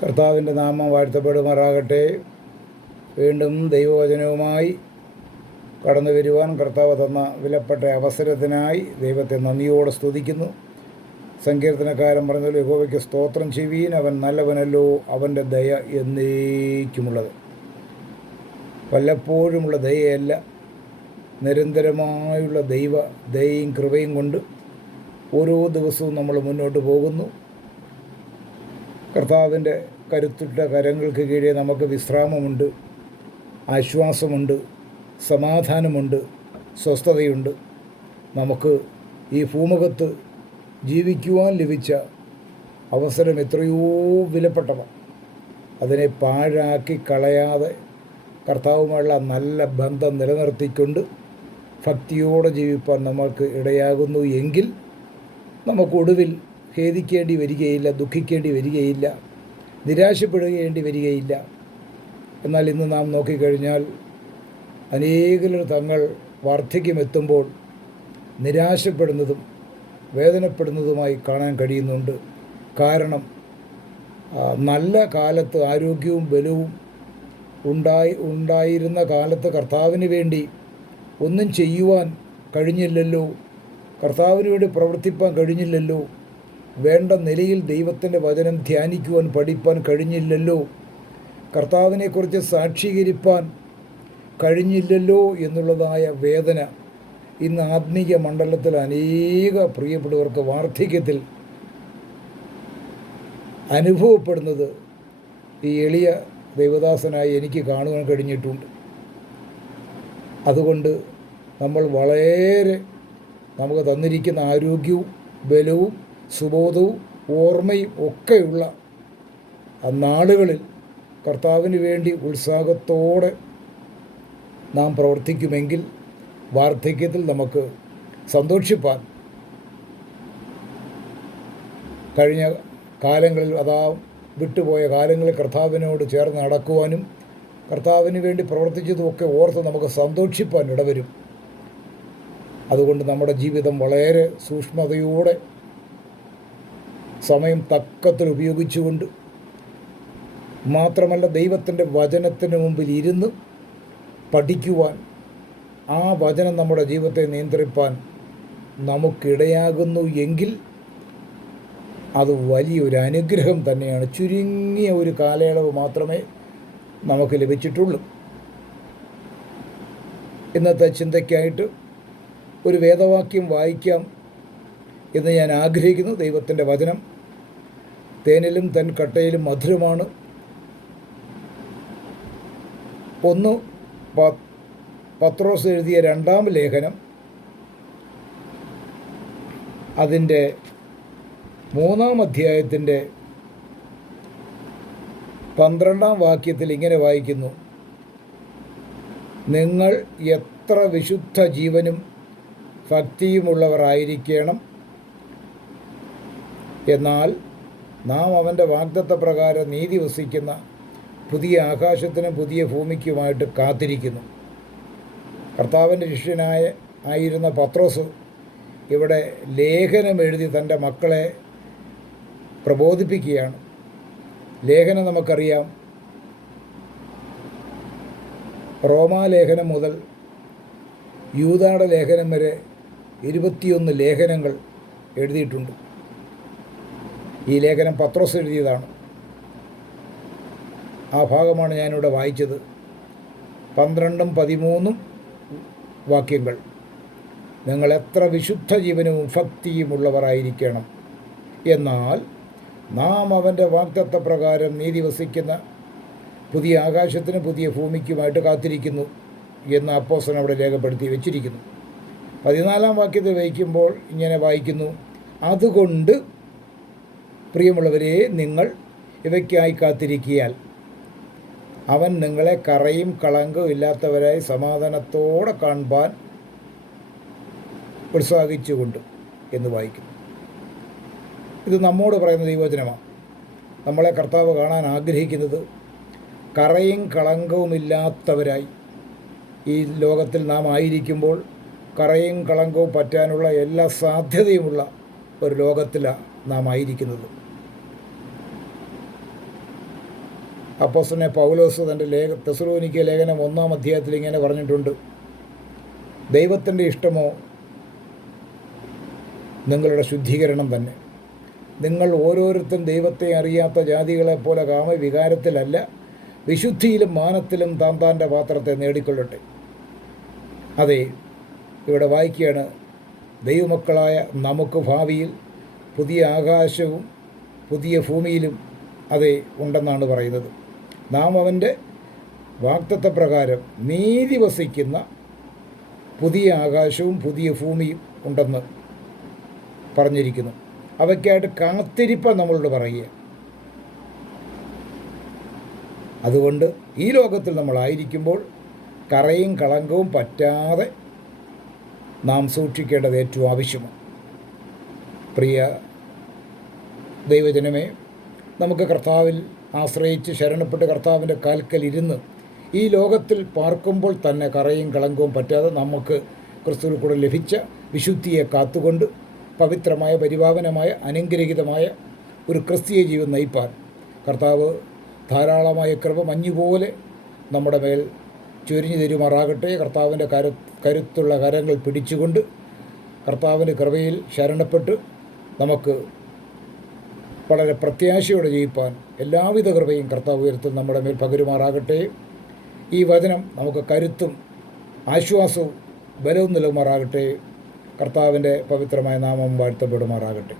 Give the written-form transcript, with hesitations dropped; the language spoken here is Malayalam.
കർത്താവിൻ്റെ നാമം വാഴ്ത്തപ്പെടുമാറാകട്ടെ. വീണ്ടും ദൈവവചനവുമായി കടന്നു വരുവാൻ കർത്താവ് തന്ന വിലപ്പെട്ട അവസരത്തിനായി ദൈവത്തെ നന്ദിയോടെ സ്തുതിക്കുന്നു. സങ്കീർത്തനക്കാരൻ പറഞ്ഞല്ലോ, യഹോവയ്ക്ക് സ്തോത്രം ചെയ്യുവീൻ, അവൻ നല്ലവനല്ലോ, അവൻ്റെ ദയ എന്നേക്കുമുള്ളത്. വല്ലപ്പോഴുമുള്ള ദയയല്ല, നിരന്തരമായുള്ള ദയയും കൃപയും കൊണ്ട് ഓരോ ദിവസവും നമ്മൾ മുന്നോട്ട് പോകുന്നു. കർത്താവിൻ്റെ കരുത്തുറ്റ കരങ്ങൾക്ക് കീഴെ നമുക്ക് വിശ്രാമമുണ്ട്, ആശ്വാസമുണ്ട്, സമാധാനമുണ്ട്, സ്വസ്ഥതയുണ്ട്. നമുക്ക് ഈ ഭൂമുഖത്ത് ജീവിക്കുവാൻ ലഭിച്ച അവസരം എത്രയോ വിലപ്പെട്ടവ. അതിനെ പാഴാക്കി കളയാതെ കർത്താവുമായുള്ള നല്ല ബന്ധം നിലനിർത്തിക്കൊണ്ട് ഭക്തിയോടെ ജീവിപ്പാൻ നമ്മൾക്ക് ഇടയാകുന്നു എങ്കിൽ നമുക്കൊടുവിൽ ഖേദിക്കേണ്ടി വരികയില്ല, ദുഃഖിക്കേണ്ടി വരികയില്ല, നിരാശപ്പെടുകയേണ്ടി വരികയില്ല. എന്നാൽ ഇന്ന് നാം നോക്കിക്കഴിഞ്ഞാൽ അനേകർ തങ്ങൾ വാർദ്ധക്യമെത്തുമ്പോൾ നിരാശപ്പെടുന്നതും വേദനപ്പെടുന്നതുമായി കാണാൻ കഴിയുന്നുണ്ട്. കാരണം നല്ല കാലത്ത് ആരോഗ്യവും ബലവും ഉണ്ടായിരുന്ന കാലത്ത് കർത്താവിന് വേണ്ടി ഒന്നും ചെയ്യുവാൻ കഴിഞ്ഞില്ലല്ലോ, കർത്താവിന് വേണ്ടി പ്രവർത്തിപ്പാൻ കഴിഞ്ഞില്ലല്ലോ, വേണ്ട നിലയിൽ ദൈവത്തിൻ്റെ വചനം ധ്യാനിക്കുവാൻ പഠിപ്പാൻ കഴിഞ്ഞില്ലല്ലോ, കർത്താവിനെക്കുറിച്ച് സാക്ഷീകരിപ്പാൻ കഴിഞ്ഞില്ലല്ലോ എന്നുള്ളതായ വേദന ഇന്ന് ആത്മീയ മണ്ഡലത്തിൽ അനേക പ്രിയപ്പെട്ടവർക്ക് വാർദ്ധക്യത്തിൽ അനുഭവപ്പെടുന്നത് ഈ എളിയ ദൈവദാസനായി എനിക്ക് കാണുവാൻ കഴിഞ്ഞിട്ടുണ്ട്. അതുകൊണ്ട് നമ്മൾ വളരെ നമുക്ക് തന്നിരിക്കുന്ന ആരോഗ്യവും ബലവും സുബോധവും ഓർമ്മയും ഒക്കെയുള്ള ആ നാളുകളിൽ കർത്താവിന് വേണ്ടി ഉത്സാഹത്തോടെ നാം പ്രവർത്തിക്കുമെങ്കിൽ വാർദ്ധക്യത്തിൽ നമുക്ക് സന്തോഷിപ്പാൻ കഴിഞ്ഞ കാലങ്ങളിൽ വിട്ടുപോയ കാലങ്ങളിൽ കർത്താവിനോട് ചേർന്ന് നടക്കുവാനും കർത്താവിന് വേണ്ടി പ്രവർത്തിച്ചതുമൊക്കെ ഓർത്ത് നമുക്ക് സന്തോഷിപ്പാൻ ഇടവരും. അതുകൊണ്ട് നമ്മുടെ ജീവിതം വളരെ സൂക്ഷ്മതയോടെ സമയം തക്കത്തിൽ ഉപയോഗിച്ചുകൊണ്ട് മാത്രമല്ല ദൈവത്തിൻ്റെ വചനത്തിന് മുമ്പിൽ ഇരുന്ന് പഠിക്കുവാൻ, ആ വചനം നമ്മുടെ ജീവിതത്തെ നിയന്ത്രിപ്പാൻ നമുക്കിടയാകുന്നു എങ്കിൽ അത് വലിയൊരു അനുഗ്രഹം തന്നെയാണ്. ചുരുങ്ങിയ ഒരു കാലയളവ് മാത്രമേ നമുക്ക് ലഭിച്ചിട്ടുള്ളൂ. ഇന്നത്തെ ചിന്തയ്ക്കായിട്ട് ഒരു വേദവാക്യം വായിക്കാം എന്ന് ഞാൻ ആഗ്രഹിക്കുന്നു. ദൈവത്തിൻ്റെ വചനം തേനിലും കട്ടയിലും മധുരമാണ്. ഒന്ന് പത്രോസ് എഴുതിയ 2-ാം ലേഖനം അതിൻ്റെ 3-ാം അധ്യായത്തിൻ്റെ 12-ാം വാക്യത്തിൽ ഇങ്ങനെ വായിക്കുന്നു: നിങ്ങൾ എത്ര വിശുദ്ധ ജീവനും ഭക്തിയുമുള്ളവരായിരിക്കണം, എന്നാൽ നാം അവൻ്റെ വാഗ്ദത്തപ്രകാരം നീതി വസിക്കുന്ന പുതിയ ആകാശത്തിനും പുതിയ ഭൂമിക്കുമായിട്ട് കാത്തിരിക്കുന്നു. കർത്താവിൻ്റെ ശിഷ്യനായിരുന്ന പത്രോസ് ഇവിടെ ലേഖനം എഴുതി തൻ്റെ മക്കളെ പ്രബോധിപ്പിക്കുകയാണ്. ലേഖനം നമുക്കറിയാം, റോമാലേഖനം മുതൽ യൂദായുടെ ലേഖനം വരെ 21 ലേഖനങ്ങൾ എഴുതിയിട്ടുണ്ട്. ഈ ലേഖനം പത്രോസ് എഴുതിയതാണ്. ആ ഭാഗമാണ് ഞാനിവിടെ വായിച്ചത്. 12ഉം 13ഉം വാക്യങ്ങൾ: നിങ്ങൾ എത്ര വിശുദ്ധ ജീവനും ഭക്തിയുമുള്ളവരായിരിക്കണം, എന്നാൽ നാം അവൻ്റെ വാഗ്ദത്തപ്രകാരം നീതി വസിക്കുന്ന പുതിയ ആകാശത്തിനും പുതിയ ഭൂമിക്കുമായിട്ട് കാത്തിരിക്കുന്നു എന്ന് അപ്പോസ്തലൻ അവിടെ രേഖപ്പെടുത്തി വെച്ചിരിക്കുന്നു. 14-ാം വാക്യത്തിൽ വായിക്കുമ്പോൾ ഇങ്ങനെ വായിക്കുന്നു: അതുകൊണ്ട് പ്രിയമുള്ളവരെ, നിങ്ങൾ ഇവയ്ക്കായി കാത്തിരിക്കിയാൽ അവൻ നിങ്ങളെ കറയും കളങ്കവും ഇല്ലാത്തവരായി സമാധാനത്തോടെ കാണുവാൻ ഉത്സാഹിച്ചുകൊണ്ട് എന്ന് വായിക്കുന്നു. ഇത് നമ്മോട് പറയുന്ന ദൈവവചനമാണ്. നമ്മളെ കർത്താവ് കാണാൻ ആഗ്രഹിക്കുന്നത് കറയും കളങ്കവുമില്ലാത്തവരായി. ഈ ലോകത്തിൽ നാം ആയിരിക്കുമ്പോൾ കറയും കളങ്കവും പറ്റാനുള്ള എല്ലാ സാധ്യതയുമുള്ള ഒരു ലോകത്തിലാണ് നാം ആയിരിക്കുന്നത്. അപ്പോസ്തലനായ പൗലോസ് തൻ്റെ തെസ്സലോനിക്ക ലേഖനം 1-ാം അധ്യായത്തിൽ ഇങ്ങനെ പറഞ്ഞിട്ടുണ്ട്, ദൈവത്തിൻ്റെ ഇഷ്ടമോ നിങ്ങളുടെ ശുദ്ധീകരണം തന്നെ. നിങ്ങൾ ഓരോരുത്തരും ദൈവത്തെ അറിയാത്ത ജാതികളെപ്പോലെ കാമവികാരത്തിലല്ല, വിശുദ്ധിയിലും മാനത്തിലും താന്താൻ്റെ പാത്രത്തെ നേടിക്കൊള്ളട്ടെ. അതെ, ഇവിടെ വായിക്കുകയാണ്, ദൈവമക്കളായ നമുക്ക് ഭാവിയിൽ പുതിയ ആകാശവും പുതിയ ഭൂമിയിലും അതെ ഉണ്ടെന്നാണ് പറയുന്നത്. നാം അവൻ്റെ വാഗ്ദത്തപ്രകാരം നീതി വസിക്കുന്ന പുതിയ ആകാശവും പുതിയ ഭൂമിയും ഉണ്ടെന്ന് പറഞ്ഞിരിക്കുന്നു. അവയ്ക്കായിട്ട് കാത്തിരിപ്പ് നമ്മളോട് പറയുക. അതുകൊണ്ട് ഈ ലോകത്തിൽ നമ്മളായിരിക്കുമ്പോൾ കറയും കളങ്കവും പറ്റാതെ നാം സൂക്ഷിക്കേണ്ടത് ഏറ്റവും ആവശ്യമാണ്. പ്രിയ ദൈവജനമേ, നമുക്ക് കർത്താവിൽ ആശ്രയിച്ച് ശരണപ്പെട്ട് കർത്താവിൻ്റെ കാൽക്കൽ ഇരുന്ന് ഈ ലോകത്തിൽ പാർക്കുമ്പോൾ തന്നെ കറയും കളങ്കവും പറ്റാതെ നമുക്ക് ക്രിസ്തുവിൽ കൂടെ ലഭിച്ച വിശുദ്ധിയെ കാത്തുകൊണ്ട് പവിത്രമായ, പരിപാവനമായ, അനുഗ്രഹീതമായ ഒരു ക്രിസ്തീയ ജീവിതം നയിപ്പാൻ കർത്താവ് ധാരാളമായ കൃപ മഞ്ഞുപോലെ നമ്മുടെ മേൽ ചൊരിഞ്ഞു തരുമാറാകട്ടെ. കർത്താവിൻ്റെ കരുത്തുള്ള കരങ്ങൾ പിടിച്ചുകൊണ്ട് കർത്താവിൻ്റെ കൃപയിൽ ശരണപ്പെട്ട് നമുക്ക് വളരെ പ്രത്യാശയോടെ ജീവിപ്പാൻ എല്ലാവിധ കൃപയും കർത്താവ് ഉയർത്തും നമ്മുടെ മേൽ പകരുമാറാകട്ടെ. ഈ വചനം നമുക്ക് കരുത്തും ആശ്വാസവും ബലവും നൽകുമാറാകട്ടെ. കർത്താവിൻ്റെ പവിത്രമായ നാമം വാഴ്ത്തപ്പെടുമാറാകട്ടെ.